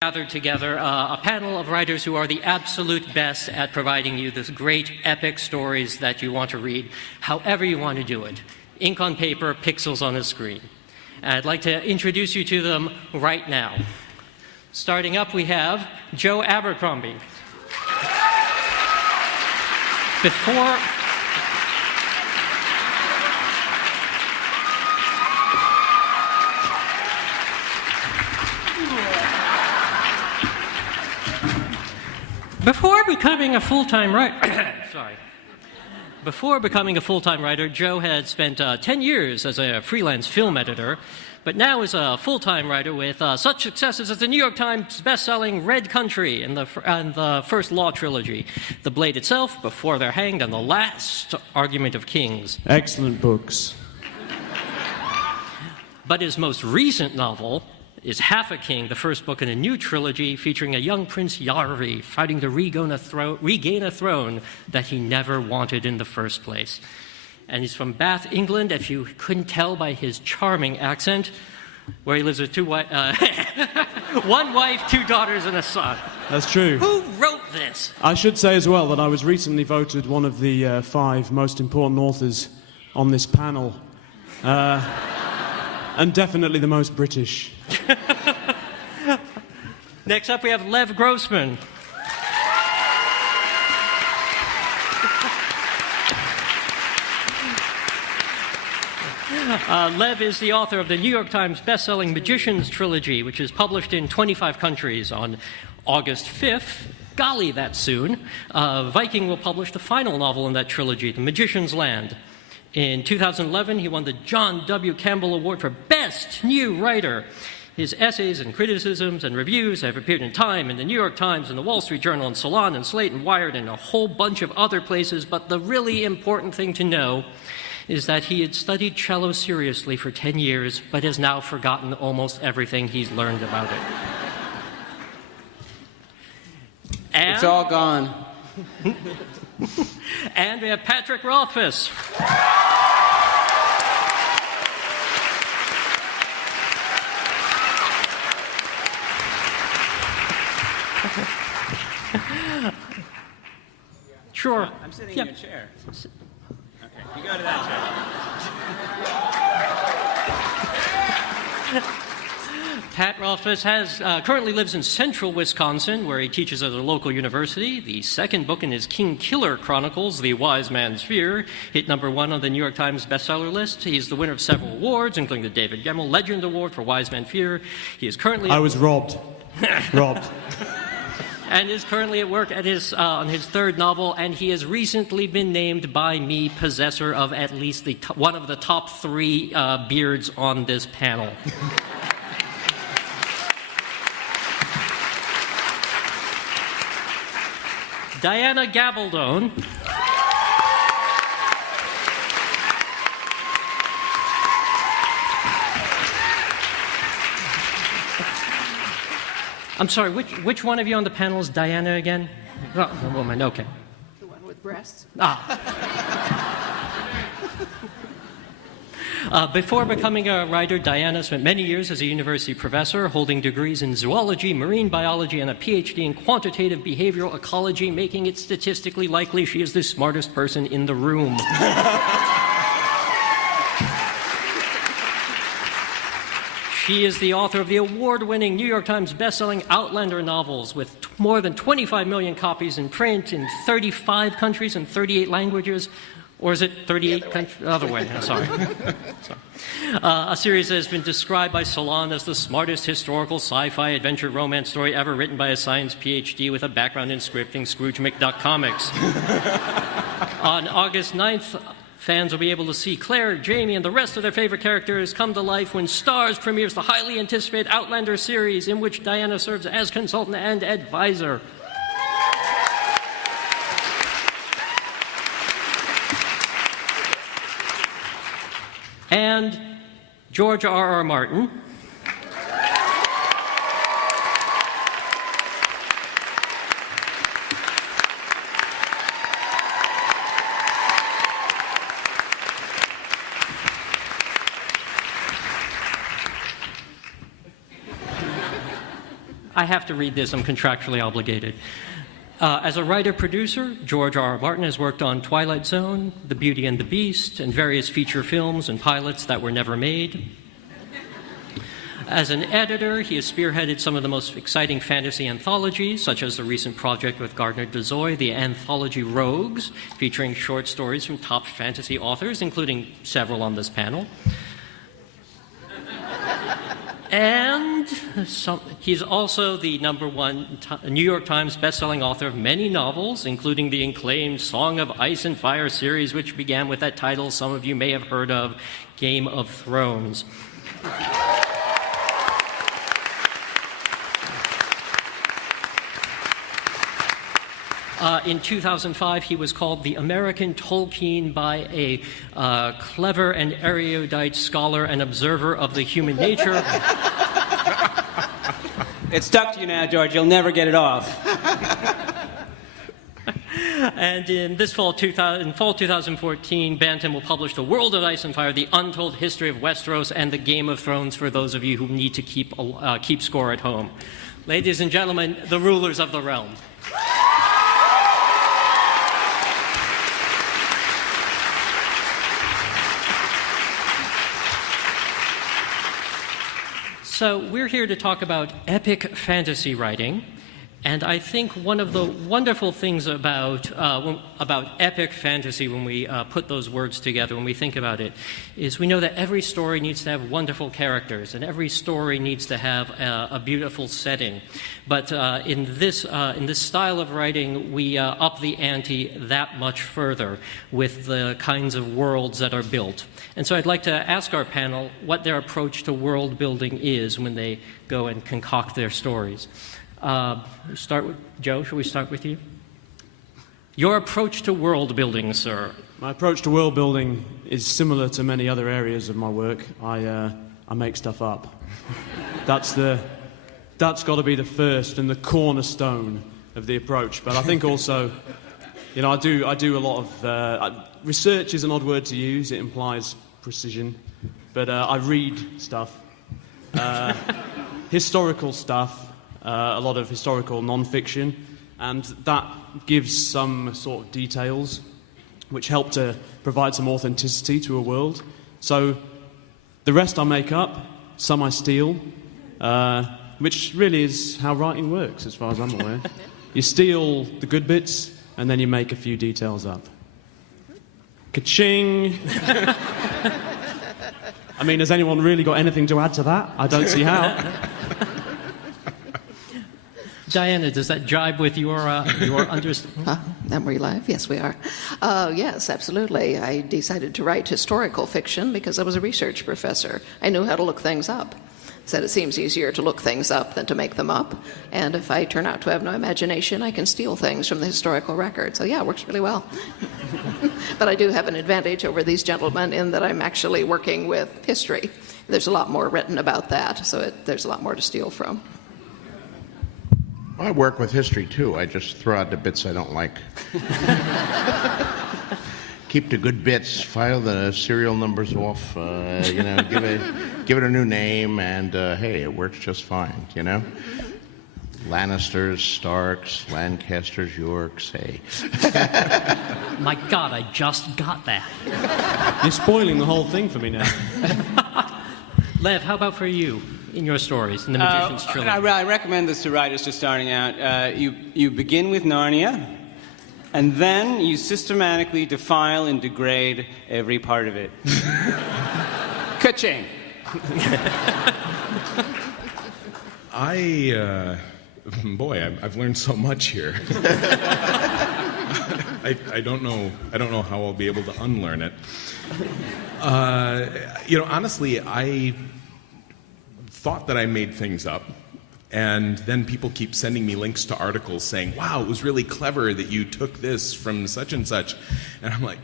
gathered together a panel of writers who are the absolute best at providing you this great epic stories that you want to read, however you want to do it. Ink on paper, pixels on a screen. And I'd like to introduce you to them right now. Starting up, we have Joe Abercrombie. Before becoming a full-time writer, Joe had spent 10 years as a freelance film editor, but now is a full-time writer with such successes as the New York Times best-selling Red Country and the First Law trilogy, The Blade Itself, Before They're Hanged, and The Last Argument of Kings. Excellent books. But his most recent novel is Half a King, the first book in a new trilogy featuring a young Prince Yarvi fighting to regain a throne that he never wanted in the first place. And he's from Bath, England, if you couldn't tell by his charming accent, where he lives with one wife, 2 daughters, and a son. That's true. Who wrote this? I should say as well that I was recently voted one of the 5 most important authors on this panel. And definitely the most British. Next up, we have Lev Grossman. Lev is the author of the New York Times best-selling Magicians trilogy, which is published in 25 countries. On August 5th, golly, that's soon, Viking will publish the final novel in that trilogy, The Magician's Land. In 2011, he won the John W. Campbell Award for Best New Writer. His essays and criticisms and reviews have appeared in Time and the New York Times and the Wall Street Journal and Salon and Slate and Wired and a whole bunch of other places, but the really important thing to know is that he had studied cello seriously for 10 years, but has now forgotten almost everything he's learned about it. And it's all gone. And we have Patrick Rothfuss. Sure. I'm sitting in your chair. Okay, you go to that chair. Pat Rothfuss currently lives in central Wisconsin, where he teaches at a local university. The second book in his King Killer Chronicles, The Wise Man's Fear, hit #1 on the New York Times bestseller list. He's the winner of several awards, including the David Gemmell Legend Award for Wise Man Fear. He is currently... I was robbed. Robbed. And is currently at work at on his 3rd novel, and he has recently been named by me possessor of at least one of the top 3 beards on this panel. Diana Gabaldon. I'm sorry, which one of you on the panel is Diana again? Oh, the woman, okay. The one with breasts? Before becoming a writer, Diana spent many years as a university professor, holding degrees in zoology, marine biology, and a PhD in quantitative behavioral ecology, making it statistically likely she is the smartest person in the room. She is the author of the award-winning New York Times bestselling Outlander novels with more than 25 million copies in print in 35 countries and 38 languages. Or is it 38 countries? Other way. Sorry. A series that has been described by Salon as the smartest historical sci-fi adventure romance story ever written by a science PhD with a background in scripting Scrooge McDuck comics. On August 9th, fans will be able to see Claire, Jamie, and the rest of their favorite characters come to life when Starz premieres the highly anticipated Outlander series, in which Diana serves as consultant and advisor. And George R.R. Martin. I have to read this. I'm contractually obligated. As a writer-producer, George R. R. Martin has worked on Twilight Zone, The Beauty and the Beast, and various feature films and pilots that were never made. As an editor, he has spearheaded some of the most exciting fantasy anthologies, such as the recent project with Gardner Dozois, the anthology Rogues, featuring short stories from top fantasy authors, including several on this panel. And he's also the #1 New York Times bestselling author of many novels, including the acclaimed Song of Ice and Fire series, which began with that title some of you may have heard of, Game of Thrones. In 2005, he was called the American Tolkien by a clever and erudite scholar and observer of the human nature. It's stuck to you now, George. You'll never get it off. And in fall 2014, Bantam will publish The World of Ice and Fire, The Untold History of Westeros, and The Game of Thrones for those of you who need to keep score at home. Ladies and gentlemen, the rulers of the realm. So we're here to talk about epic fantasy writing, and I think one of the wonderful things about epic fantasy when we put those words together, when we think about it, is we know that every story needs to have wonderful characters, and every story needs to have a beautiful setting. But in this style of writing, we up the ante that much further with the kinds of worlds that are built. And so I'd like to ask our panel what their approach to world building is when they go and concoct their stories. Start with Joe. Should we start with you? Your approach to world building, sir. My approach to world building is similar to many other areas of my work. I make stuff up. That's got to be the first and the cornerstone of the approach. But I think also, I do a lot of research is an odd word to use. It implies precision, but I read stuff, historical stuff. A lot of historical non-fiction, and that gives some sort of details which help to provide some authenticity to a world. So the rest I make up, some I steal, which really is how writing works as far as I'm aware. You steal the good bits, and then you make a few details up. Ka-ching! I mean, has anyone really got anything to add to that? I don't see how. Diana, does that jibe with your understanding? Am we live? Yes, we are. Yes, absolutely. I decided to write historical fiction because I was a research professor. I knew how to look things up. Said it seems easier to look things up than to make them up. And if I turn out to have no imagination, I can steal things from the historical record. So yeah, it works really well. But I do have an advantage over these gentlemen in that I'm actually working with history. There's a lot more written about that, so there's a lot more to steal from. I work with history, too. I just throw out the bits I don't like. Keep the good bits, file the serial numbers off, give it a new name, and hey, it works just fine, Lannisters, Starks, Lancasters, Yorks, hey. My God, I just got that. You're spoiling the whole thing for me now. Lev, how about for you? In your stories, in the Magician's Trilogy? I recommend this to writers just starting out. You begin with Narnia, and then you systematically defile and degrade every part of it. Ka-ching! I've learned so much here. I don't know how I'll be able to unlearn it. Honestly, I thought that I made things up, and then people keep sending me links to articles saying, wow, it was really clever that you took this from such and such. And I'm like,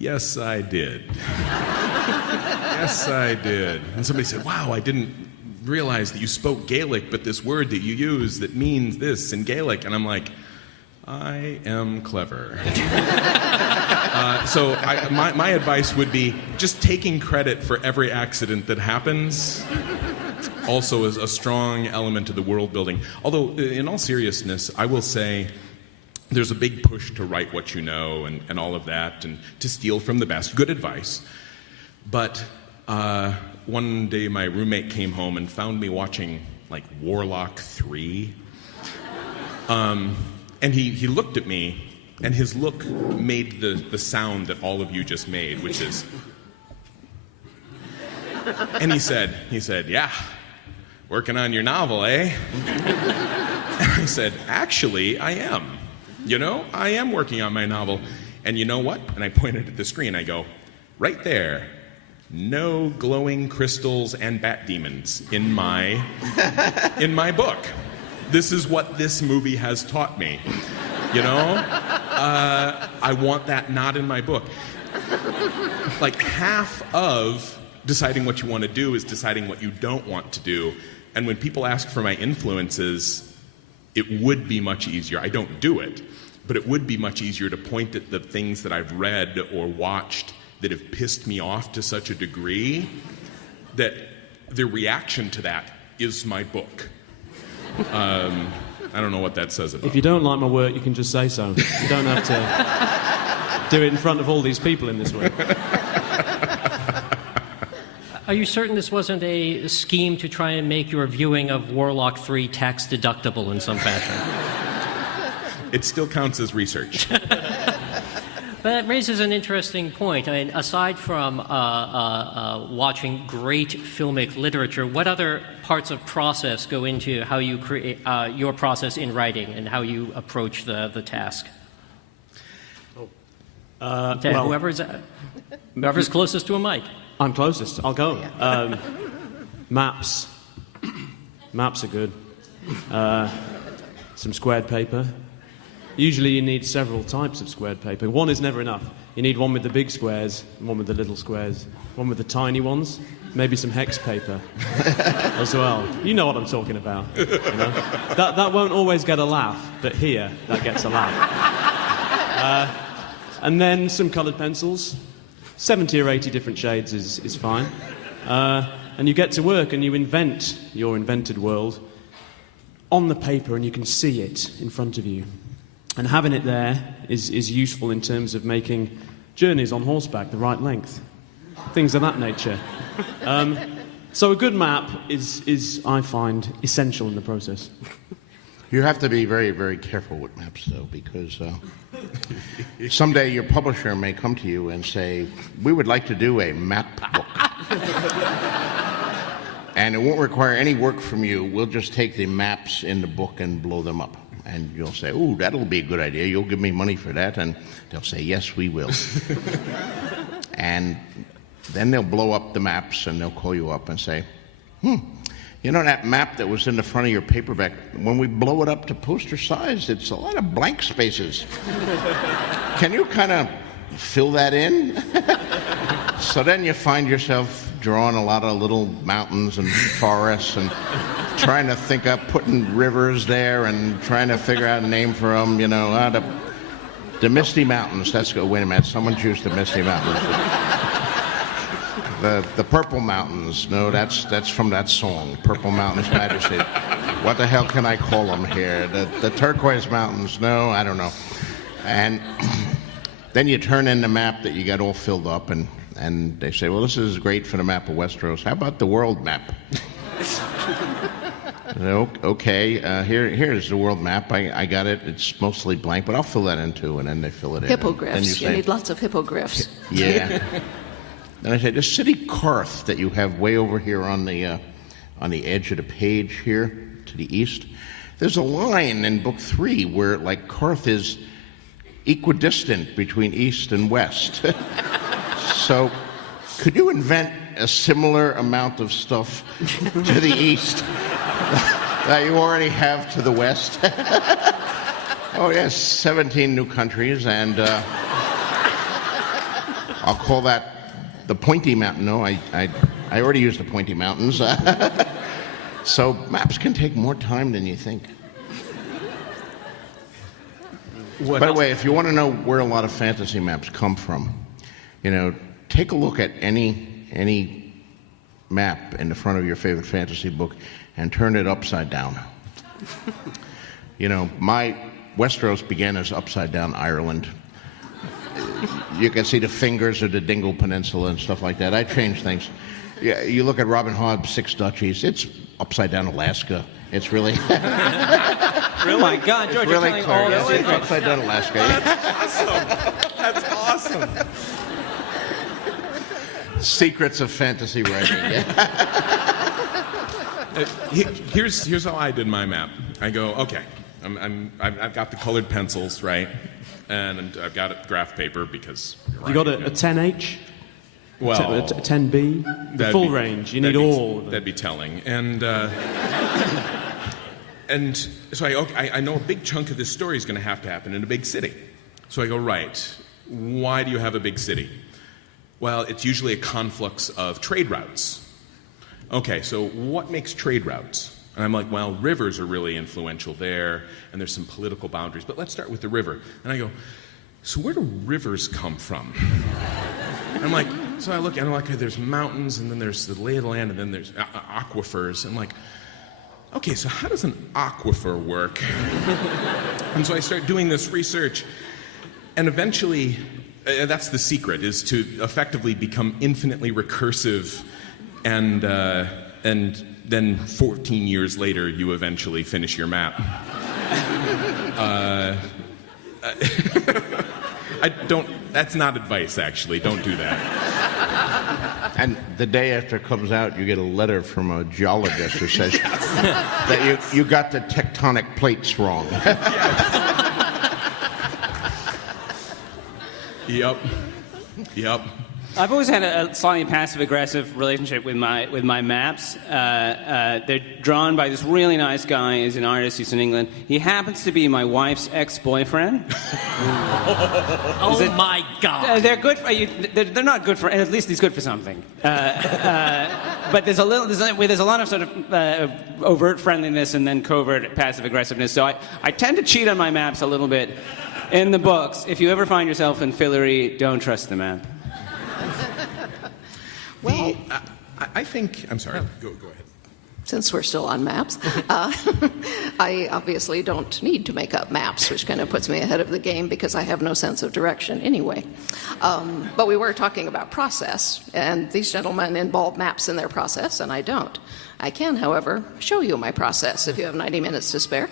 yes, I did. Yes, I did. And somebody said, wow, I didn't realize that you spoke Gaelic, but this word that you use that means this in Gaelic. And I'm like, I am clever. So my advice would be just taking credit for every accident that happens also is a strong element of the world building. Although, in all seriousness, I will say there's a big push to write what you know and all of that, and to steal from the best. Good advice. But one day my roommate came home and found me watching, like, Warlock 3. And he looked at me, and his look made the sound that all of you just made, which is... And he said, "Yeah, working on your novel, eh?" And I said, "Actually, I am. You know, I am working on my novel. And you know what?" And I pointed at the screen. I go, "Right there. No glowing crystals and bat demons in my book. This is what this movie has taught me. You know? I want that not in my book." Like, half of deciding what you want to do is deciding what you don't want to do. And when people ask for my influences, it would be much easier. I don't do it, but it would be much easier to point at the things that I've read or watched that have pissed me off to such a degree that the reaction to that is my book. I don't know what that says about If you don't like my work, you can just say so. You don't have to do it in front of all these people in this way. Are you certain this wasn't a scheme to try and make your viewing of Warlock 3 tax deductible in some fashion? It still counts as research. That raises an interesting point. I mean, aside from watching great filmic literature, what other parts of process go into how you create your process in writing and how you approach the task? Well, Whoever's closest to a mic. I'm closest. I'll go. Maps. Maps are good. Some squared paper. Usually you need several types of squared paper. One is never enough. You need one with the big squares, one with the little squares, one with the tiny ones, maybe some hex paper as well. You know what I'm talking about. You know? That won't always get a laugh, but here, that gets a laugh. And then some coloured pencils. 70 or 80 different shades is fine. And you get to work and you invent your invented world on the paper, and you can see it in front of you. And having it there is useful in terms of making journeys on horseback the right length. Things of that nature. So a good map is, I find, essential in the process. You have to be very, very careful with maps, though, because someday your publisher may come to you and say, "We would like to do a map book." And it won't require any work from you. We'll just take the maps in the book and blow them up. And you'll say, "Ooh, that'll be a good idea. You'll give me money for that." And they'll say, "Yes, we will." And then they'll blow up the maps and they'll call you up and say, "You know that map that was in the front of your paperback, when we blow it up to poster size, it's a lot of blank spaces. Can you kind of fill that in?" So then you find yourself drawing a lot of little mountains and forests and trying to think up putting rivers there and trying to figure out a name for them, you know. The Misty Mountains. That's good. Wait a minute. Someone choose the Misty Mountains. The Purple Mountains. No, that's from that song, Purple Mountains Majesty. What the hell can I call them here? The Turquoise Mountains. No, I don't know. And then you turn in the map that you got all filled up, and they say, "Well, this is great for the map of Westeros. How about the world map?" Okay, here's the world map. I got it. It's mostly blank, but I'll fill that in too. And then they fill it in. Hippogriffs. You You need lots of hippogriffs. Yeah. Then I say, the city Karth that you have way over here on the edge of the page here to the east, there's a line in book 3 where, like, Karth is equidistant between east and west. So could you invent a similar amount of stuff to the east that you already have to the west? Oh, yes, 17 new countries, and I'll call that the Pointy Mountain. No, I already used the Pointy Mountains. So maps can take more time than you think. By the way, if you want to know where a lot of fantasy maps come from, you know, take a look at any map in the front of your favorite fantasy book and turn it upside down. You know, my Westeros began as upside down Ireland. You can see the fingers of the Dingle Peninsula and stuff like that. I changed things. Yeah, you look at Robin Hood's Six Duchies, it's upside down Alaska. It's really... Oh my God, George, you're really telling clear. all Yes, the it's upside down Alaska. That's awesome. Secrets of fantasy writing. Here's how I did my map. I go, okay, I've got the colored pencils, right? And I've got a graph paper because... You got a 10H? Well, a 10B? The full range. You need all of them. That'd be telling. And so I know a big chunk of this story is going to happen in a big city. So I go, right, why do you have a big city? Well, it's usually a conflux of trade routes. Okay, so what makes trade routes? And I'm like, well, rivers are really influential there, and there's some political boundaries, but let's start with the river. And I go, so where do rivers come from? I'm like, so I look and I'm like, there's mountains, and then there's the lay of the land, and then there's aquifers. I'm like, okay, so how does an aquifer work? And so I start doing this research, and eventually, that's the secret, is to effectively become infinitely recursive, and then 14 years later, you eventually finish your map. That's not advice, actually. Don't do that. And the day after it comes out, you get a letter from a geologist who says that you got the tectonic plates wrong. Yep. I've always had a slightly passive-aggressive relationship with my maps. They're drawn by this really nice guy. He's an artist. He's in England. He happens to be my wife's ex-boyfriend. Oh my God! They're good. They're not good for. At least he's good for something. But there's a lot of sort of overt friendliness and then covert passive-aggressiveness. So I tend to cheat on my maps a little bit in the books. If you ever find yourself in Fillory, don't trust the map. Well, I think... I'm sorry. Go ahead. since we're still on maps, I obviously don't need to make up maps, which kind of puts me ahead of the game because I have no sense of direction anyway. But we were talking about process, and these gentlemen involve maps in their process, and I don't. I can, however, show you my process if you have 90 minutes to spare.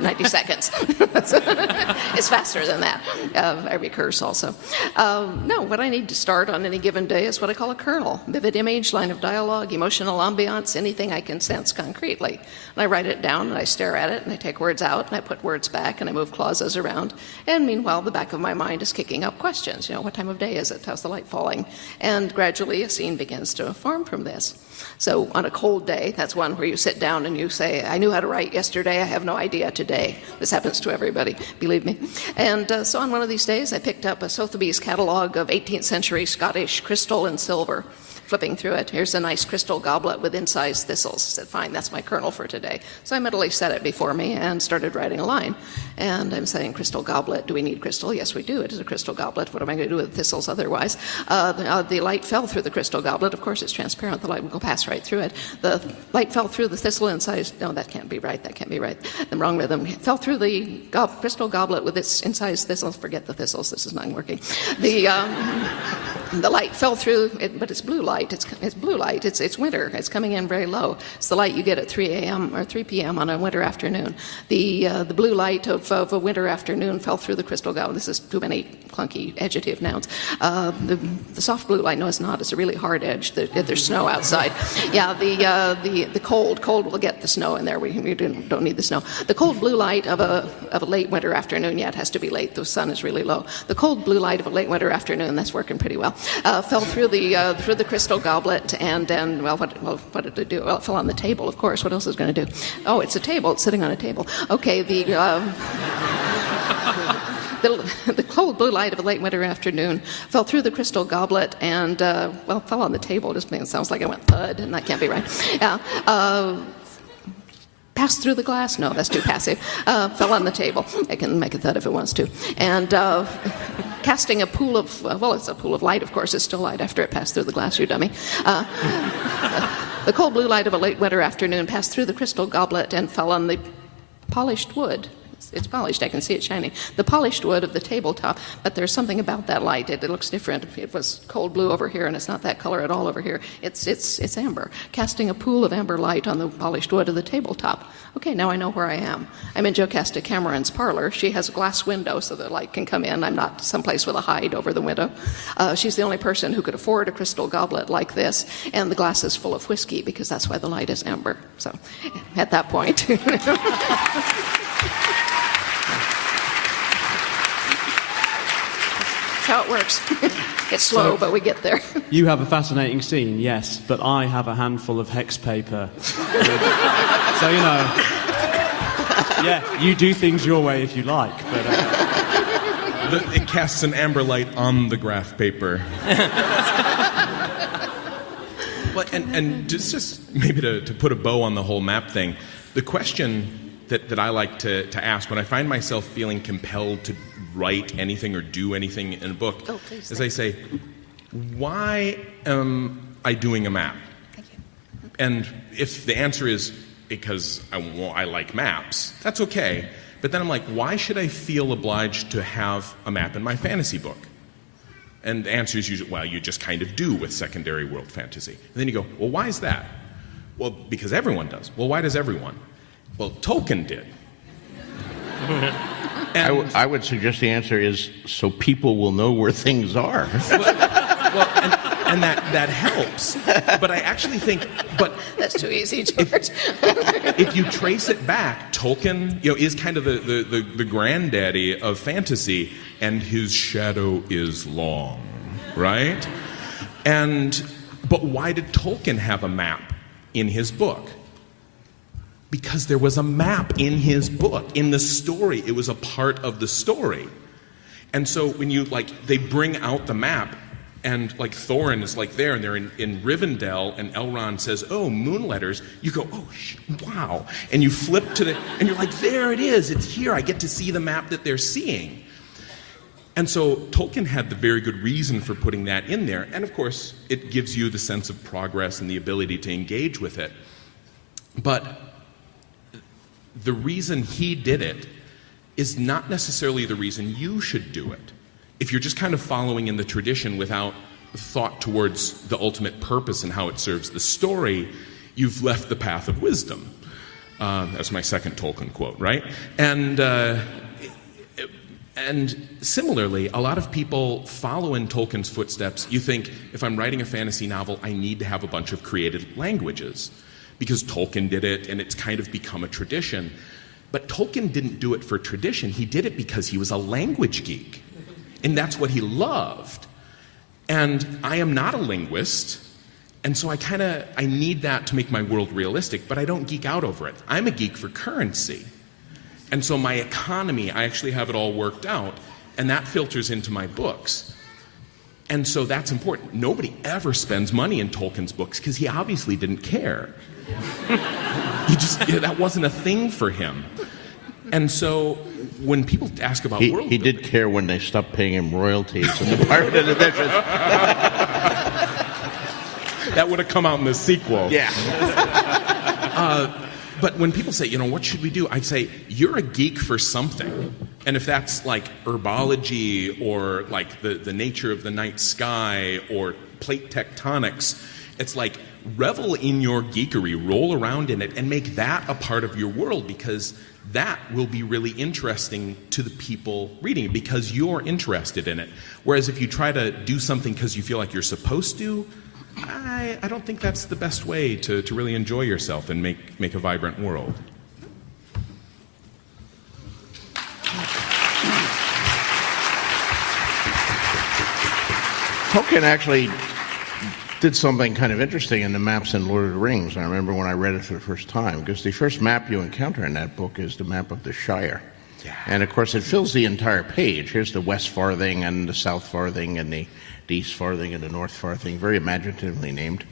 90 seconds. It's faster than that. I recurse also. No, what I need to start on any given day is what I call a kernel. Vivid image, line of dialogue, emotional ambiance, anything I can sense concretely. And I write it down, and I stare at it, and I take words out, and I put words back, and I move clauses around. And meanwhile, the back of my mind is kicking up questions. You know, what time of day is it? How's the light falling? And gradually a scene begins to form from this. So on a cold day, that's one where you sit down and you say, I knew how to write yesterday, I have no idea today. This happens to everybody, believe me. And so on one of these days, I picked up a Sotheby's catalog of 18th century Scottish crystal and silver. Flipping through it, here's a nice crystal goblet with incised thistles. I said, fine, that's my kernel for today. So I mentally set it before me and started writing a line. And I'm saying, crystal goblet, do we need crystal? Yes, we do. It is a crystal goblet. What am I going to do with thistles otherwise? The light fell through the crystal goblet. Of course, it's transparent. The light will go pass right through it. The light fell through the thistle incised. No, that can't be right. That can't be right. I'm wrong rhythm. It fell through the crystal goblet with its incised thistles. Forget the thistles. This is not working. The light fell through it, but it's blue light. It's blue light. It's winter. It's coming in very low. It's the light you get at 3 a.m. or 3 p.m. on a winter afternoon. The blue light of a winter afternoon fell through the crystal goblet. This is too many clunky adjective nouns. The soft blue light, no, it's not. It's a really hard edge. There's snow outside. Yeah, the cold will get the snow in there. We don't need the snow. The cold blue light of a late winter afternoon. Yeah, it has to be late. The sun is really low. The cold blue light of a late winter afternoon. That's working pretty well. Fell through the crystal goblet, and then, what did it do? Well, it fell on the table, of course. What else is it going to do? Oh, it's a table. It's sitting on a table. Okay, the cold blue light of a late winter afternoon fell through the crystal goblet and, fell on the table. It sounds like I went thud, and that can't be right. Yeah. passed through the glass. No, that's too passive. Fell on the table. It can make a thud if it wants to. And casting a pool of, well, it's a pool of light, of course. It's still light after it passed through the glass, you dummy. The cold blue light of a late winter afternoon passed through the crystal goblet and fell on the polished wood. It's polished. I can see it shining. The polished wood of the tabletop, but there's something about that light. It looks different. It was cold blue over here, and it's not that color at all over here. It's amber, casting a pool of amber light on the polished wood of the tabletop. Okay, now I know where I am. I'm in Jocasta Cameron's parlor. She has a glass window so the light can come in. I'm not someplace with a hide over the window. She's the only person who could afford a crystal goblet like this, and the glass is full of whiskey because that's why the light is amber. So, at that point. How it works. It's slow, but we get there. You have a fascinating scene, yes, but I have a handful of hex paper. So, you know, yeah, you do things your way if you like, but... It casts an amber light on the graph paper. Well, and just maybe to put a bow on the whole map thing, the question that I like to ask when I find myself feeling compelled to write anything or do anything in a book is I say, why am I doing a map? Thank you. And if the answer is because I like maps, that's okay. But then I'm like, why should I feel obliged to have a map in my fantasy book? And the answer is usually, well, you just kind of do with secondary world fantasy. And then you go, well, why is that? Well, because everyone does. Well, why does everyone? Well, Tolkien did. I would suggest the answer is so people will know where things are. And that helps. But I actually think, That's too easy, George. if you trace it back, Tolkien, is kind of the granddaddy of fantasy, and his shadow is long, right? But why did Tolkien have a map in his book? Because there was a map in his book, in the story. It was a part of the story. And so when they bring out the map, and Thorin is there, and they're in Rivendell, and Elrond says, oh, moon letters, you go, oh, wow. And you flip and you're like, there it is, it's here, I get to see the map that they're seeing. And so Tolkien had the very good reason for putting that in there, and of course, it gives you the sense of progress and the ability to engage with it. But the reason he did it is not necessarily the reason you should do it. If you're just kind of following in the tradition without thought towards the ultimate purpose and how it serves the story, you've left the path of wisdom. That's my second Tolkien quote, right? And similarly, a lot of people follow in Tolkien's footsteps. You think, if I'm writing a fantasy novel, I need to have a bunch of created languages, because Tolkien did it, and it's kind of become a tradition. But Tolkien didn't do it for tradition. He did it because he was a language geek, and that's what he loved. And I am not a linguist, and so I need that to make my world realistic, but I don't geek out over it. I'm a geek for currency. And so my economy, I actually have it all worked out, and that filters into my books. And so that's important. Nobody ever spends money in Tolkien's books because he obviously didn't care. That wasn't a thing for him. And so when people ask about world he did care when they stopped paying him royalties in the pirated editions. That would have come out in the sequel. Yeah. But when people say, what should we do? I say, you're a geek for something. And if that's herbology or the nature of the night sky or plate tectonics, it's revel in your geekery, roll around in it, and make that a part of your world, because that will be really interesting to the people reading it because you're interested in it. Whereas if you try to do something because you feel like you're supposed to, I don't think that's the best way to really enjoy yourself and make a vibrant world. Tolkien actually did something kind of interesting in the maps in Lord of the Rings. I remember when I read it for the first time, because the first map you encounter in that book is the map of the Shire. Yeah. And of course it fills the entire page. Here's the West Farthing and the South Farthing and the the East Farthing and the North Farthing, very imaginatively named,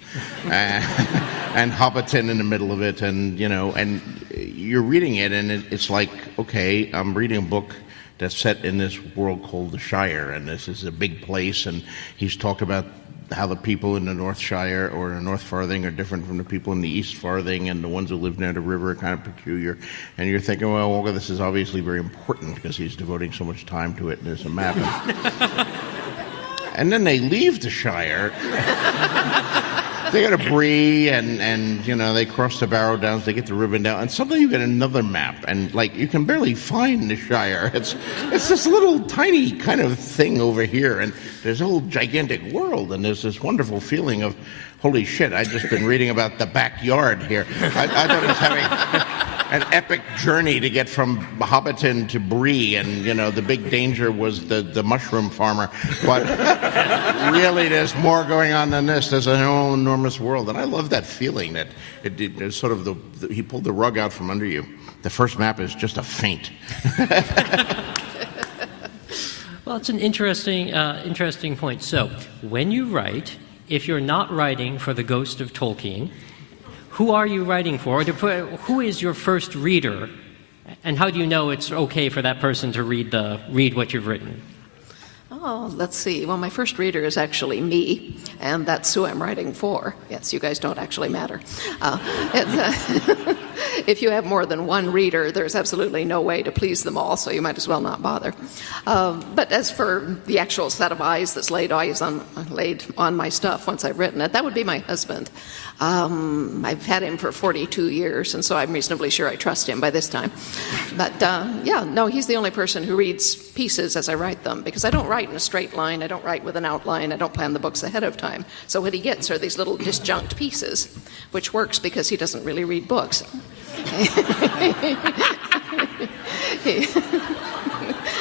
and Hobbiton in the middle of it, and and you're reading it, and it's like, okay, I'm reading a book that's set in this world called the Shire, and this is a big place, and he's talked about how the people in the North Shire or the North Farthing are different from the people in the East Farthing, and the ones who live near the river are kind of peculiar. And you're thinking, well, this is obviously very important because he's devoting so much time to it, and there's a map. And then they leave the Shire. They go to Bree, and they cross the Barrow Downs, they get the Ribbon down, and suddenly you get another map, and you can barely find the Shire. It's this little tiny kind of thing over here, and there's a whole gigantic world, and there's this wonderful feeling of, holy shit, I've just been reading about the backyard here. I thought I was having an epic journey to get from Hobbiton to Bree, and the big danger was the mushroom farmer. But really, there's more going on than this. There's an whole enormous world, and I love that feeling that it's sort of he pulled the rug out from under you. The first map is just a feint. Well, it's an interesting point. So, when you write, if you're not writing for the ghost of Tolkien, who are you writing for? Who is your first reader? And how do you know it's okay for that person to read what you've written? Oh, let's see. Well, my first reader is actually me, and that's who I'm writing for. Yes, you guys don't actually matter. If you have more than one reader, there's absolutely no way to please them all, so you might as well not bother. But as for the actual set of eyes that's laid on my stuff once I've written it, that would be my husband. I've had him for 42 years, and so I'm reasonably sure I trust him by this time. But he's the only person who reads pieces as I write them, because I don't write in a straight line, I don't write with an outline, I don't plan the books ahead of time. So what he gets are these little disjunct pieces, which works because he doesn't really read books.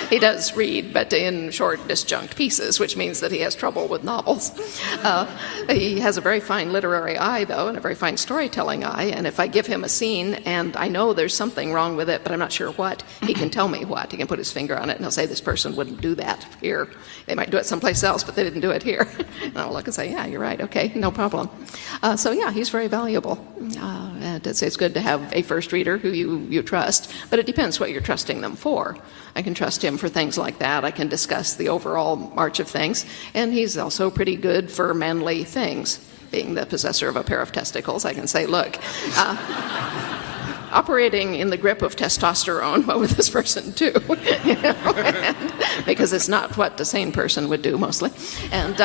He does read, but in short, disjunct pieces, which means that he has trouble with novels. He has a very fine literary eye, though, and a very fine storytelling eye, and if I give him a scene and I know there's something wrong with it, but I'm not sure what, he can tell me what. He can put his finger on it, and he'll say, this person wouldn't do that here. They might do it someplace else, but they didn't do it here. And I'll look and say, yeah, you're right, okay, no problem. He's very valuable. And it's good to have a first reader who you trust, but it depends what you're trusting them for. I can trust him for things like that. I can discuss the overall march of things. And he's also pretty good for manly things. Being the possessor of a pair of testicles, I can say, look, operating in the grip of testosterone, what would this person do? Because it's not what the sane person would do, mostly. And,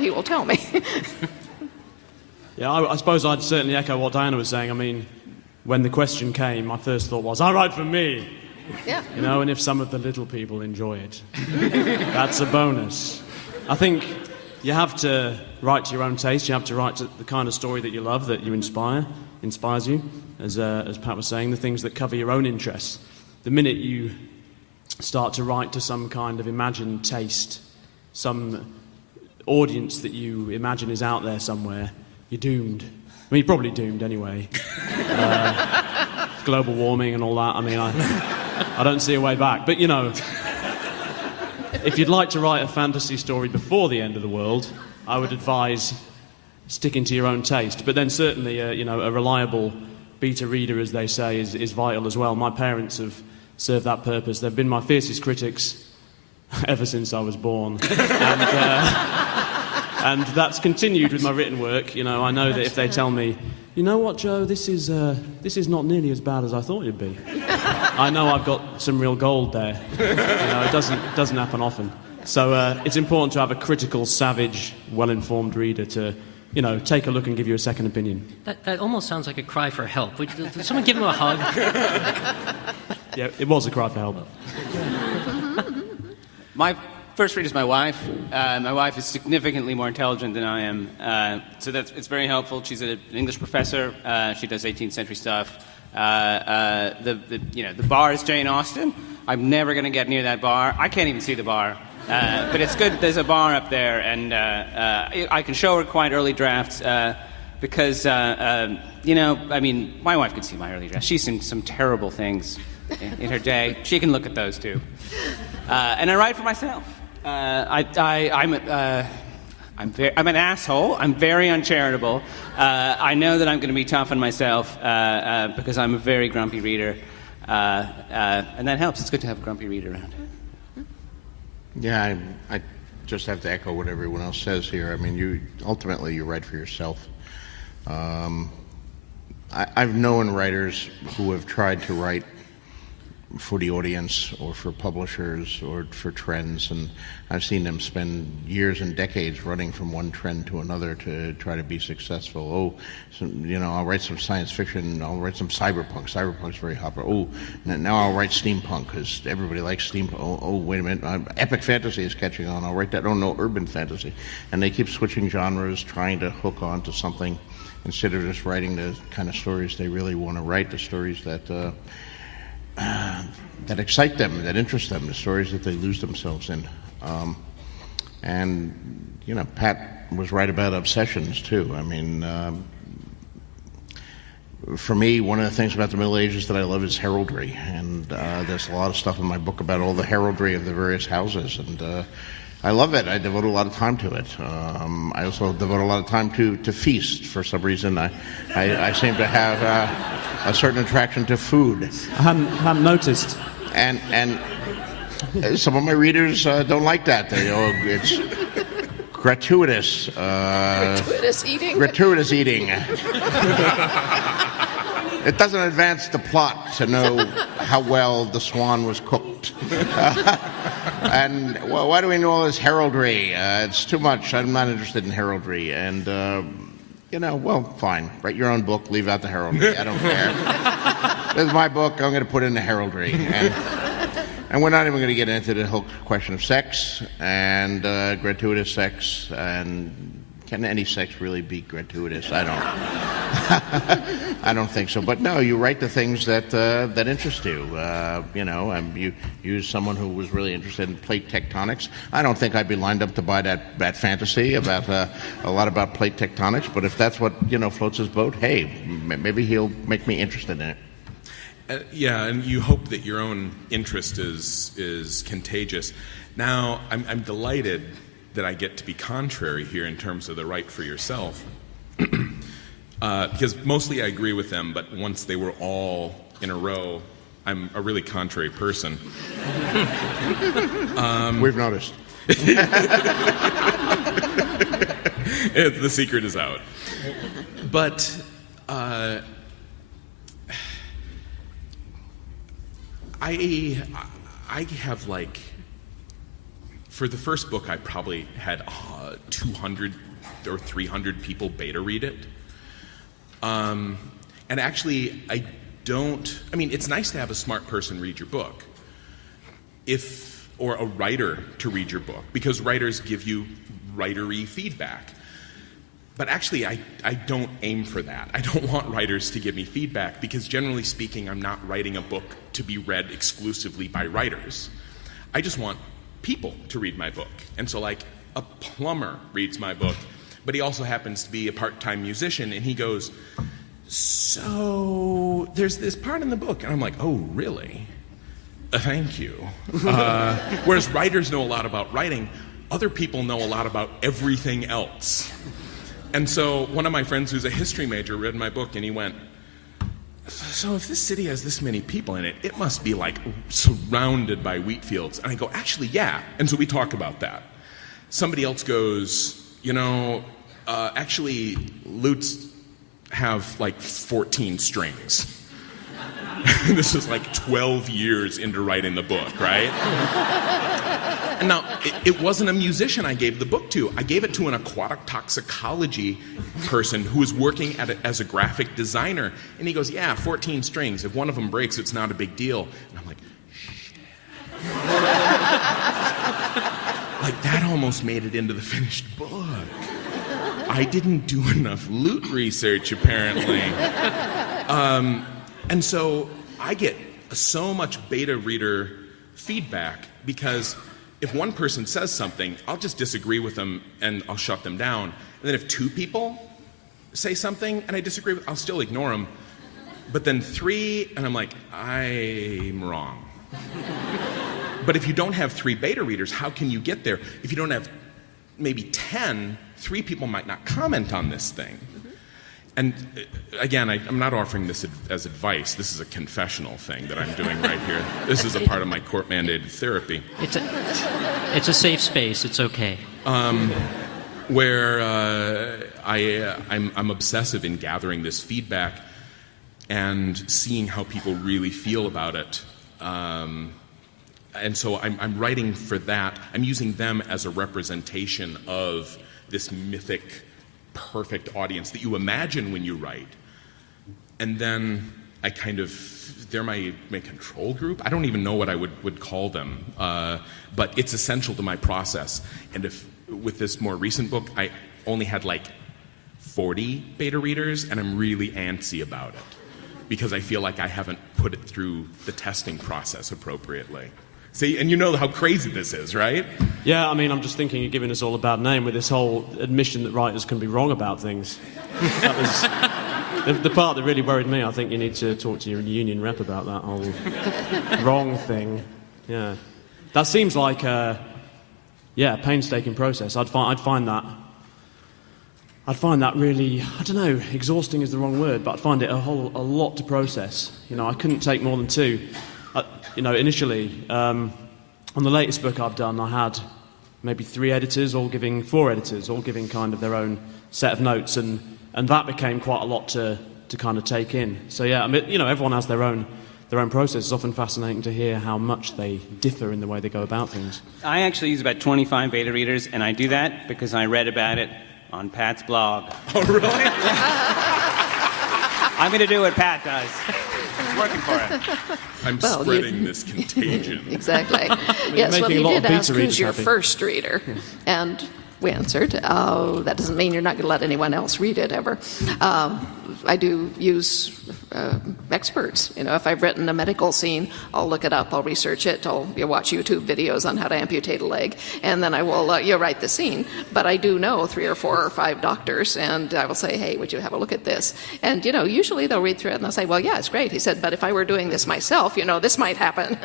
he will tell me. Yeah, I suppose I'd certainly echo what Diana was saying. I mean, when the question came, my first thought was, I write for me. Yeah. And if some of the little people enjoy it, that's a bonus. I think you have to write to your own taste. You have to write to the kind of story that you love, that you inspires you, as Pat was saying, the things that cover your own interests. The minute you start to write to some kind of imagined taste, some audience that you imagine is out there somewhere, you're doomed. I mean, you're probably doomed anyway. Global warming and all that. I mean, I don't see a way back. But, if you'd like to write a fantasy story before the end of the world, I would advise sticking to your own taste. But then certainly, a reliable beta reader, as they say, is vital as well. My parents have served that purpose. They've been my fiercest critics ever since I was born. And that's continued with my written work. I know that if they tell me, you know what, Joe, this is not nearly as bad as I thought it'd be. I know I've got some real gold there. It doesn't happen often. So it's important to have a critical, savage, well-informed reader to, take a look and give you a second opinion. That almost sounds like a cry for help. Would someone give him a hug? Yeah, it was a cry for help. My first reader is my wife. My wife is significantly more intelligent than I am, so it's very helpful. She's an English professor. She does 18th century stuff. The bar is Jane Austen. I'm never going to get near that bar. I can't even see the bar, but it's good. There's a bar up there, and I can show her quite early drafts. because, you know, I mean, my wife could see my early drafts. She's seen some terrible things in her day. She can look at those too. And I write for myself. I'm an asshole. I'm very uncharitable. I know that I'm going to be tough on myself because I'm a very grumpy reader. And that helps. It's good to have a grumpy reader around. Yeah, I just have to echo what everyone else says here. I mean, ultimately you write for yourself. I've known writers who have tried to write for the audience or for publishers or for trends, and I've seen them spend years and decades running from one trend to another to try to be successful. I'll write some science fiction, I'll write some cyberpunk. Cyberpunk's very hot. Now I'll write steampunk because everybody likes steampunk. Wait a minute, epic fantasy is catching on. I'll write that. No, urban fantasy. And they keep switching genres, trying to hook on to something instead of just writing the kind of stories they really want to write, the stories that excite them, that interest them, the stories that they lose themselves in. And, you know, Pat was right about obsessions, too. I mean, for me, one of the things about the Middle Ages that I love is heraldry. And there's a lot of stuff in my book about all the heraldry of the various houses. And I love it. I devote a lot of time to it. I also devote a lot of time to feast. For some reason, I seem to have a certain attraction to food. I hadn't noticed. And some of my readers don't like that. It's gratuitous. Gratuitous eating? Gratuitous eating. It doesn't advance the plot to know how well the swan was cooked. And why do we know all this heraldry? It's too much. I'm not interested in heraldry. And, fine. Write your own book. Leave out the heraldry. I don't care. This is my book. I'm going to put in the heraldry. And we're not even going to get into the whole question of sex and gratuitous sex. And can any sex really be gratuitous? I don't think so. But no, you write the things that interest you. You use someone who was really interested in plate tectonics. I don't think I'd be lined up to buy that fantasy about a lot about plate tectonics. But if that's what floats his boat, hey, maybe he'll make me interested in it. Yeah, and you hope that your own interest is contagious. Now, I'm delighted that I get to be contrary here in terms of the write for yourself. Because mostly I agree with them, but once they were all in a row, I'm a really contrary person. We've noticed. The secret is out. But I have for the first book, I probably had 200 or 300 people beta read it. And actually, it's nice to have a smart person read your book, or a writer to read your book, because writers give you writery feedback. But actually, I don't aim for that. I don't want writers to give me feedback, because generally speaking, I'm not writing a book to be read exclusively by writers. I just want people to read my book. And so a plumber reads my book, but he also happens to be a part-time musician, and he goes, so there's this part in the book. And I'm like, oh, really? Thank you. Whereas writers know a lot about writing, other people know a lot about everything else. And so one of my friends who's a history major read my book, and he went, so if this city has this many people in it, it must be surrounded by wheat fields. And I go, actually, yeah. And so we talk about that. Somebody else goes, actually, lutes have 14 strings. This is 12 years into writing the book, right? And now, it wasn't a musician I gave the book to. I gave it to an aquatic toxicology person who was working as a graphic designer. And he goes, yeah, 14 strings. If one of them breaks, it's not a big deal. And I'm like, shit. That almost made it into the finished book. I didn't do enough lute research, apparently. And so I get so much beta reader feedback, because if one person says something, I'll just disagree with them and I'll shut them down. And then if two people say something and I disagree with, I'll still ignore them. But then 3, and I'm like, I'm wrong. But if you don't have 3 beta readers, how can you get there? If you don't have maybe 10, 3 people might not comment on this thing. And again, I'm not offering this as advice. This is a confessional thing that I'm doing right here. This is a part of my court-mandated therapy. It's a safe space. It's okay. Where I'm obsessive in gathering this feedback and seeing how people really feel about it. And so I'm writing for that. I'm using them as a representation of this mythic, perfect audience that you imagine when you write. And then I kind of, they're my control group. I don't even know what I would call them. But it's essential to my process. And if with this more recent book, I only had like 40 beta readers, and I'm really antsy about it because I feel like I haven't put it through the testing process appropriately. See, and you know how crazy this is, right? Yeah, I mean, I'm just thinking you're giving us all a bad name with this whole admission that writers can be wrong about things. That was the part that really worried me. I think you need to talk to your union rep about that whole wrong thing. Yeah. That seems like a painstaking process. I'd find that really, I don't know, exhausting is the wrong word, but I'd find it a lot to process. You know, I couldn't take more than 2. Initially, on the latest book I've done, I had maybe 4 editors, all giving kind of their own set of notes, and that became quite a lot to kind of take in. So yeah, I mean, everyone has their own process. It's often fascinating to hear how much they differ in the way they go about things. I actually use about 25 beta readers, and I do that because I read about it on Pat's blog. Oh, really? I'm going to do what Pat does. It's working for him. I'm spreading this contagion. Exactly. Yes, well, making he a lot did of ask beta who's your readers happy. first reader, and we answered, that doesn't mean you're not going to let anyone else read it ever. I do use experts. If I've written a medical scene, I'll look it up, I'll research it, I'll watch YouTube videos on how to amputate a leg, and then I will write the scene. But I do know 3 or 4 or 5 doctors, and I will say, hey, would you have a look at this? And, usually they'll read through it and they'll say, well, yeah, it's great. He said, but if I were doing this myself, this might happen.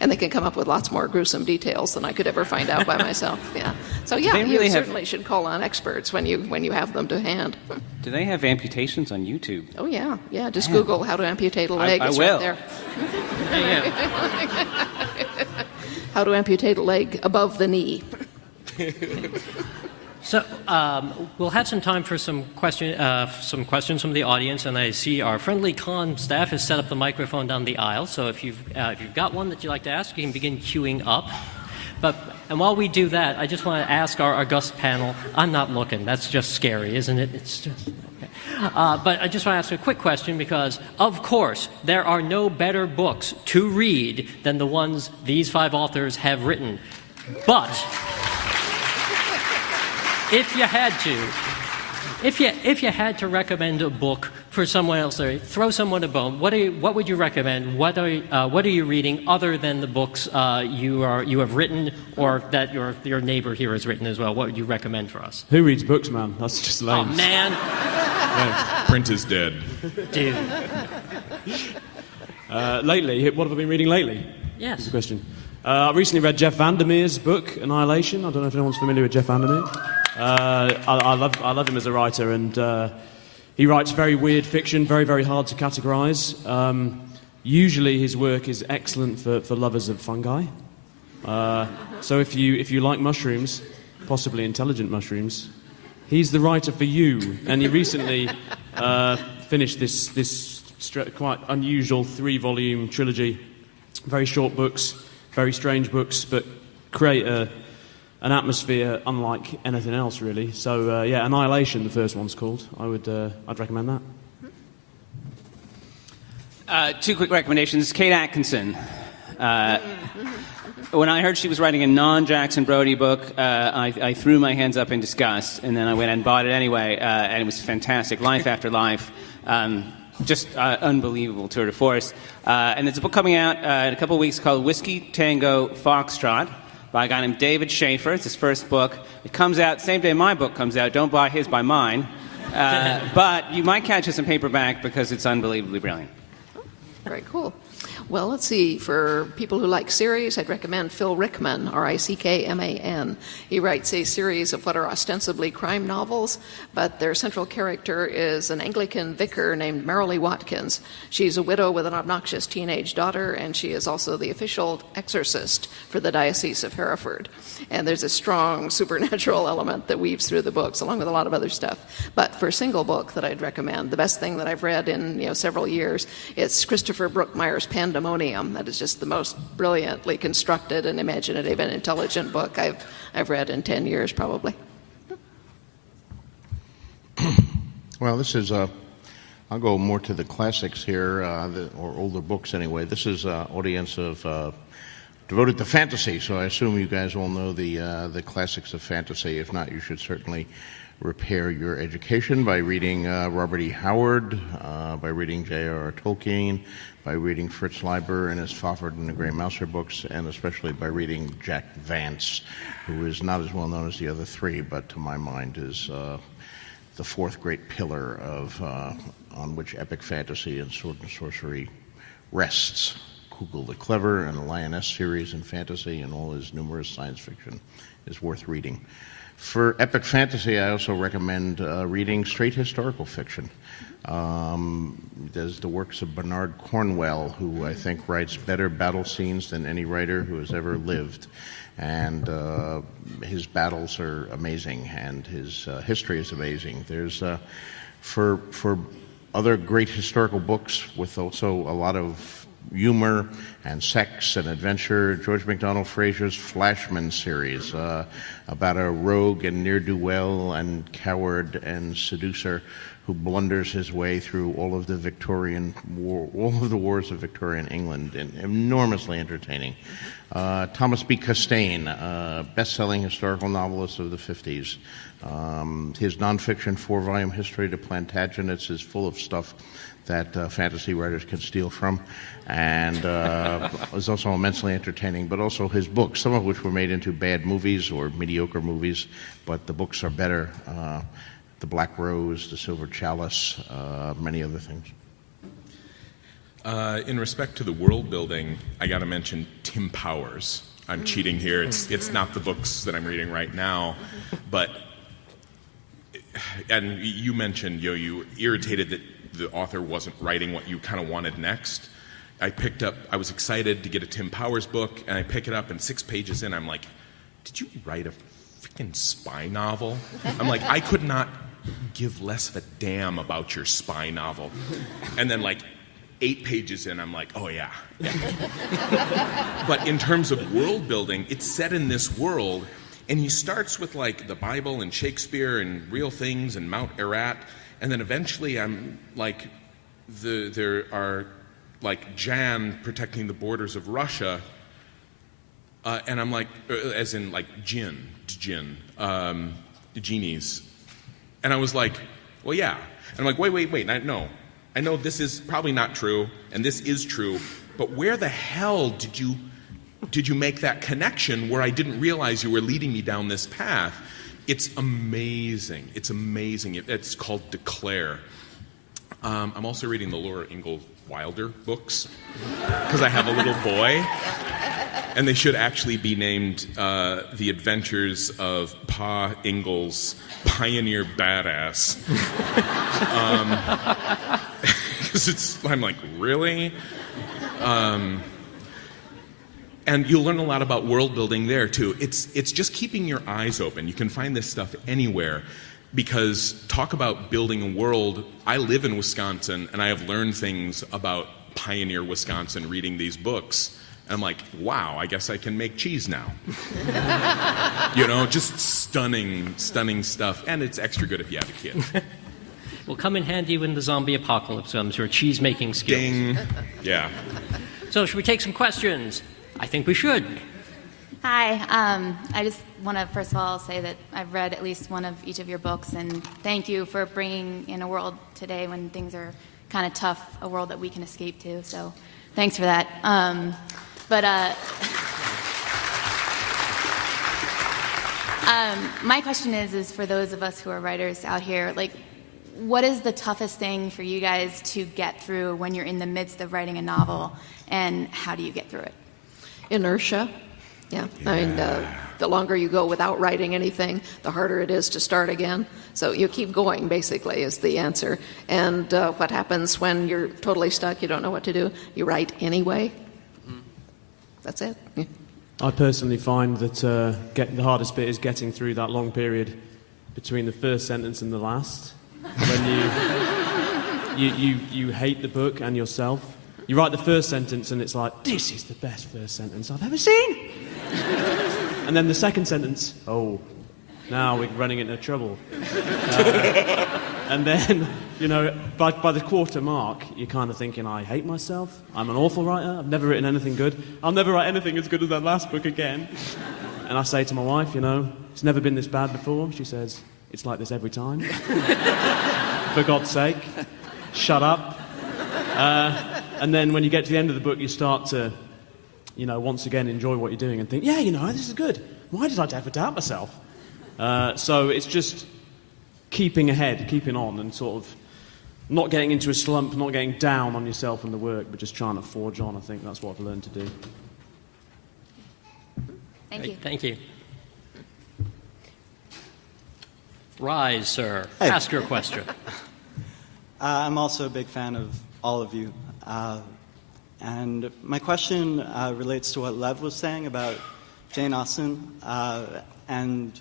And they can come up with lots more gruesome details than I could ever find out by myself. Yeah. So, yeah, They really you have- certainly should call on experts when you have them to hand. Do they have amputations on YouTube? Oh, yeah. Yeah, just Google how to amputate a leg. I It's will. right there. How to amputate a leg above the knee. So we'll have some time for some questions from the audience, and I see our friendly comm staff has set up the microphone down the aisle. So if you've got one that you'd like to ask, you can begin queuing up. And while we do that, I just want to ask our august panel. I'm not looking. That's just scary, isn't it? It's just. Okay. But I just want to ask a quick question because, of course, there are no better books to read than the ones these 5 authors have written. But if you had to recommend a book for someone else, or throw someone a bone, what would you recommend? What are you reading other than the books you have written, or that your neighbor here has written as well? What would you recommend for us? Who reads books, man? That's just lame. Oh man, Print is dead. dude. Lately, what have I been reading lately? Yes. That's the question. I recently read Jeff Vandermeer's book, Annihilation. I don't know if anyone's familiar with Jeff Vandermeer. I love him as a writer, and he writes very weird fiction, very, very hard to categorize. Usually his work is excellent for lovers of fungi. So if you like mushrooms, possibly intelligent mushrooms, he's the writer for you. And he recently finished this quite unusual 3-volume trilogy. Very short books, very strange books, but create an atmosphere unlike anything else, really. So, Annihilation, the first one's called. I'd recommend that. 2 quick recommendations. Kate Atkinson. When I heard she was writing a non-Jackson Brody book, I threw my hands up in disgust, and then I went and bought it anyway, and it was fantastic. Life After Life. Just unbelievable tour de force. And there's a book coming out in a couple of weeks called Whiskey Tango Foxtrot by a guy named David Schaefer. It's his first book. It comes out same day my book comes out. Don't buy his, buy mine. But you might catch us in paperback because it's unbelievably brilliant. Very cool. Well, let's see. For people who like series, I'd recommend Phil Rickman, Rickman. He writes a series of what are ostensibly crime novels, but their central character is an Anglican vicar named Marilee Watkins. She's a widow with an obnoxious teenage daughter, and she is also the official exorcist for the Diocese of Hereford. And there's a strong supernatural element that weaves through the books, along with a lot of other stuff. But for a single book that I'd recommend, the best thing that I've read in several years, it's Christopher Brookmeyer's Pandemonium. That is just the most brilliantly constructed and imaginative and intelligent book I've read in 10 years, probably. Well, this is I'll go more to the classics here, or older books anyway. This is an audience of devoted to fantasy, so I assume you guys all know the classics of fantasy. If not, you should certainly repair your education by reading Robert E. Howard, by reading J.R.R. Tolkien, by reading Fritz Leiber and his Fafhrd and the Grey Mouser books, and especially by reading Jack Vance, who is not as well known as the other three, but to my mind is the fourth great pillar of on which epic fantasy and sword and sorcery rests. Kugel the Clever and the Lioness series in fantasy and all his numerous science fiction is worth reading. For epic fantasy, I also recommend reading straight historical fiction. There's the works of Bernard Cornwell, who I think writes better battle scenes than any writer who has ever lived. And his battles are amazing, and his history is amazing. There's, for other great historical books with also a lot of humor and sex and adventure, George MacDonald Fraser's Flashman series about a rogue and ne'er-do-well and coward and seducer who blunders his way through all of the Victorian war, all of the wars of Victorian England, and enormously entertaining. Thomas B. Costain, best-selling historical novelist of the 50s. His nonfiction 4-volume History to Plantagenets is full of stuff that fantasy writers can steal from, and is also immensely entertaining, but also his books, some of which were made into bad movies or mediocre movies, but the books are better. The Black Rose, The Silver Chalice, many other things. In respect to the world building, I got to mention Tim Powers. I'm cheating here. It's not the books that I'm reading right now, but, and you mentioned, you were irritated that the author wasn't writing what you kind of wanted next. I was excited to get a Tim Powers book, and I pick it up, and 6 pages in, I'm like, did you write a freaking spy novel? I'm like, I could not give less of a damn about your spy novel. And then 8 pages in, I'm like, oh yeah. But in terms of world building, it's set in this world, and he starts with the Bible and Shakespeare and real things and Mount Ararat, and then eventually I'm there are Jan protecting the borders of Russia, and I'm as in Jinn, the genies. And I was like, well, yeah. And I'm like, wait, no. I know this is probably not true, and this is true, but where the hell did you make that connection where I didn't realize you were leading me down this path? It's amazing. It's amazing. It's called Declare. I'm also reading the Laura Ingalls Wilder books because I have a little boy, and they should actually be named The Adventures of Pa Ingalls, Pioneer Badass. Because I'm like, really? And you'll learn a lot about world building there too. It's just keeping your eyes open. You can find this stuff anywhere, because talk about building a world. I live in Wisconsin, and I have learned things about pioneer Wisconsin reading these books. And I'm like, wow, I guess I can make cheese now. Just stunning stuff. And it's extra good if you have a kid. Will come in handy when the zombie apocalypse comes, your cheese-making skills. Ding. Yeah. So should we take some questions? I think we should. Hi. I just want to, first of all, say that I've read at least one of each of your books, and thank you for bringing in a world today when things are kind of tough, a world that we can escape to. So thanks for that. My question is for those of us who are writers out here, what is the toughest thing for you guys to get through when you're in the midst of writing a novel, and how do you get through it? Inertia. Yeah. I mean, the longer you go without writing anything, the harder it is to start again. So you keep going, basically, is the answer. And what happens when you're totally stuck, you don't know what to do? You write anyway. That's it. Yeah. I personally find that the hardest bit is getting through that long period between the first sentence and the last, when you hate the book and yourself. You write the first sentence and it's like, this is the best first sentence I've ever seen. And then the second sentence, oh, now we're running into trouble. And then, by the quarter mark, you're kind of thinking, I hate myself. I'm an awful writer. I've never written anything good. I'll never write anything as good as that last book again. And I say to my wife, it's never been this bad before. She says, it's like this every time. For God's sake, shut up. And then when you get to the end of the book, you start to, once again enjoy what you're doing and think, yeah, this is good. Why did I ever doubt myself? So it's just keeping ahead, keeping on, and sort of not getting into a slump, not getting down on yourself and the work, but just trying to forge on. I think that's what I've learned to do. Thank you. Thank you. Rise, sir. Hey. Ask your question. I'm also a big fan of all of you. And my question relates to what Lev was saying about Jane Austen. And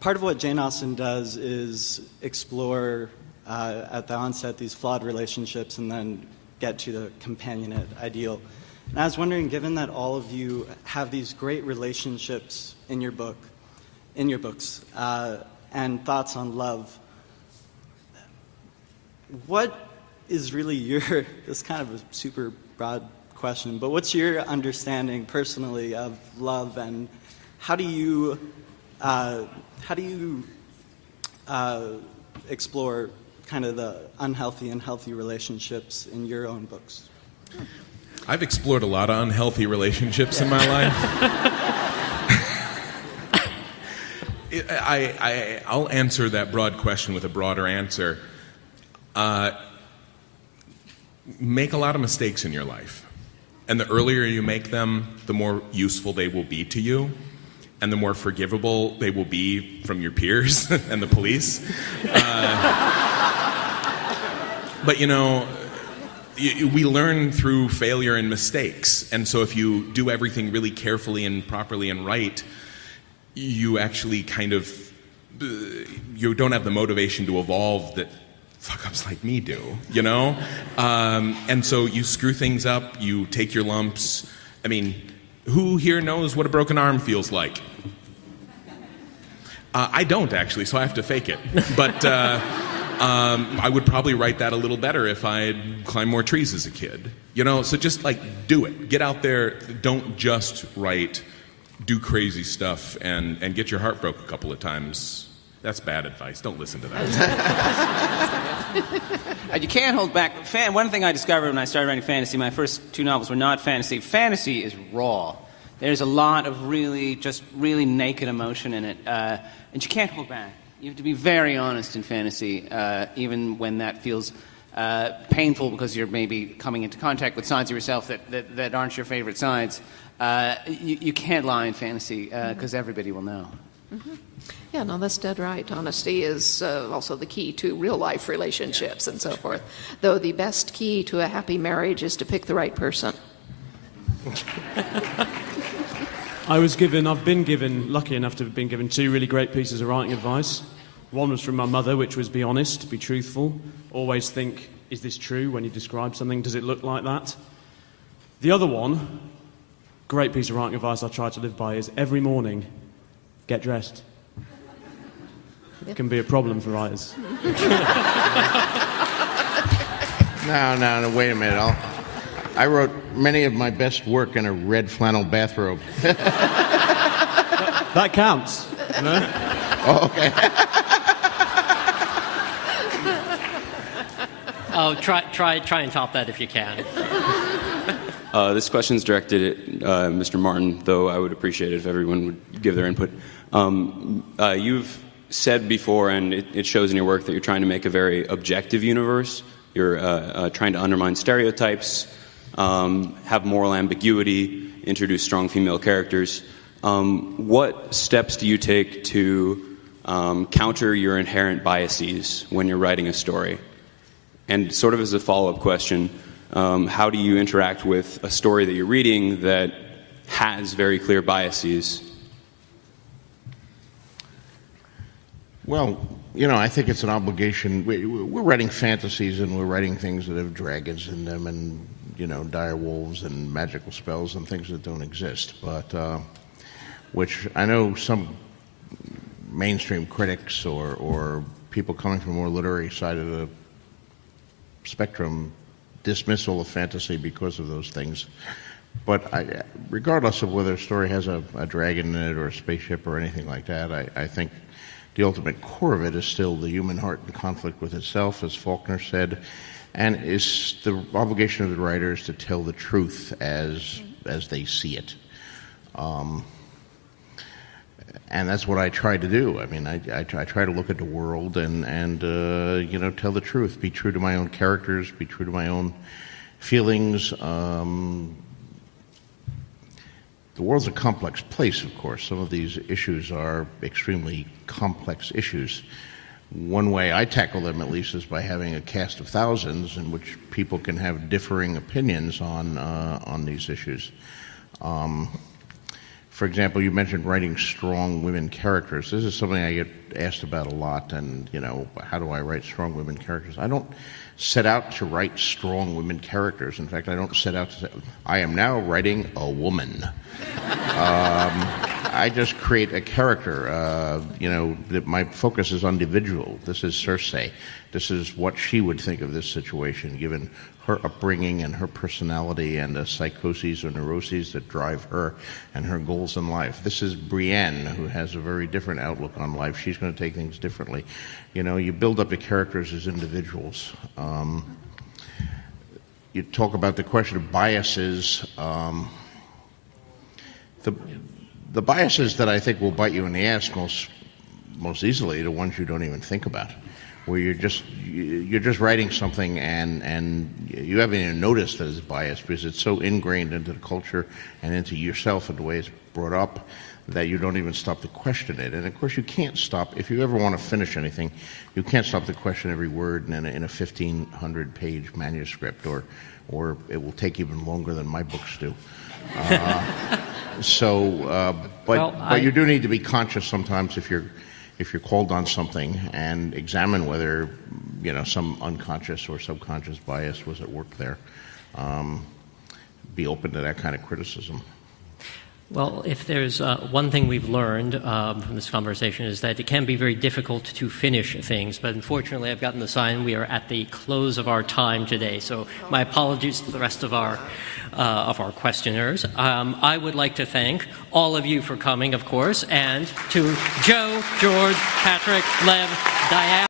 part of what Jane Austen does is explore, at the onset, these flawed relationships and then get to the companionate ideal. And I was wondering, given that all of you have these great relationships in your books, and thoughts on love, what is really your, this is kind of a super broad question, but what's your understanding personally of love, and how do you explore kind of the unhealthy and healthy relationships in your own books? I've explored a lot of unhealthy relationships in my life. I'll answer that broad question with a broader answer. Make a lot of mistakes in your life. And the earlier you make them, the more useful they will be to you, and the more forgivable they will be from your peers and the police. But we learn through failure and mistakes. And so if you do everything really carefully and properly and right, you actually you don't have the motivation to evolve that fuck-ups like me do, And so you screw things up, you take your lumps. I mean, who here knows what a broken arm feels like? I don't, actually, so I have to fake it. But I would probably write that a little better if I had climbed more trees as a kid. So just, do it. Get out there. Don't just write. Do crazy stuff and get your heart broke a couple of times. That's bad advice. Don't listen to that. You can't hold back. One thing I discovered when I started writing fantasy, my first two novels were not fantasy. Fantasy is raw. There's a lot of really naked emotion in it, and you can't hold back. You have to be very honest in fantasy, even when that feels painful because you're maybe coming into contact with sides of yourself that aren't your favorite sides. You can't lie in fantasy because everybody will know. Mm-hmm. Yeah, no, that's dead right. Honesty is also the key to real-life relationships and so forth. Though the best key to a happy marriage is to pick the right person. I've been lucky enough to have been given two really great pieces of writing advice. One was from my mother, which was be honest, be truthful. Always think, is this true when you describe something? Does it look like that? The other one, great piece of writing advice I try to live by, is every morning, get dressed. It can be a problem for writers. No, wait a minute. I wrote many of my best work in a red flannel bathrobe. That counts. Oh, okay. Oh, try and top that if you can. This question's directed at Mr. Martin, though I would appreciate it if everyone would give their input. You've said before, and it shows in your work, that you're trying to make a very objective universe. You're trying to undermine stereotypes, have moral ambiguity, introduce strong female characters. What steps do you take to counter your inherent biases when you're writing a story? And sort of as a follow-up question, how do you interact with a story that you're reading that has very clear biases? Well, you know, I think it's an obligation. We're writing fantasies, and we're writing things that have dragons in them, and, you know, dire wolves and magical spells and things that don't exist. But which I know some mainstream critics or people coming from the more literary side of the spectrum dismiss all of fantasy because of those things. But regardless of whether a story has a dragon in it or a spaceship or anything like that, I think the ultimate core of it is still the human heart in conflict with itself, as Faulkner said, and is the obligation of the writers to tell the truth as they see it. And that's what I try to do. I mean, I try to look at the world and you know, tell the truth, be true to my own characters, be true to my own feelings. The world's a complex place, of course. Some of these issues are extremely complex issues. One way I tackle them, at least, is by having a cast of thousands in which people can have differing opinions on these issues. For example, you mentioned writing strong women characters. This is something I get asked about a lot, and, you know, how do I write strong women characters? I don't set out to write strong women characters. In fact, I don't set out to say, I am now writing a woman. I just create a character. You know, my focus is on individual. This is Cersei. This is what she would think of this situation, given her upbringing and her personality and the psychoses or neuroses that drive her and her goals in life. This is Brienne, who has a very different outlook on life. She's going to take things differently. You know, you build up the characters as individuals. You talk about the question of biases. The biases that I think will bite you in the ass most easily are the ones you don't even think about, where you're just writing something and you haven't even noticed that it's biased because it's so ingrained into the culture and into yourself and the way it's brought up that you don't even stop to question it. And of course, you can't stop, if you ever want to finish anything, you can't stop to question every word in a 1,500-page manuscript, or it will take even longer than my books do. But you do need to be conscious sometimes if you're called on something, and examine whether, you know, some unconscious or subconscious bias was at work there. Be open to that kind of criticism. Well, if there's one thing we've learned from this conversation is that it can be very difficult to finish things, but unfortunately I've gotten the sign we are at the close of our time today, so my apologies to the rest of our questioners. I would like to thank all of you for coming, of course, and to Joe, George, Patrick, Lev, Diane.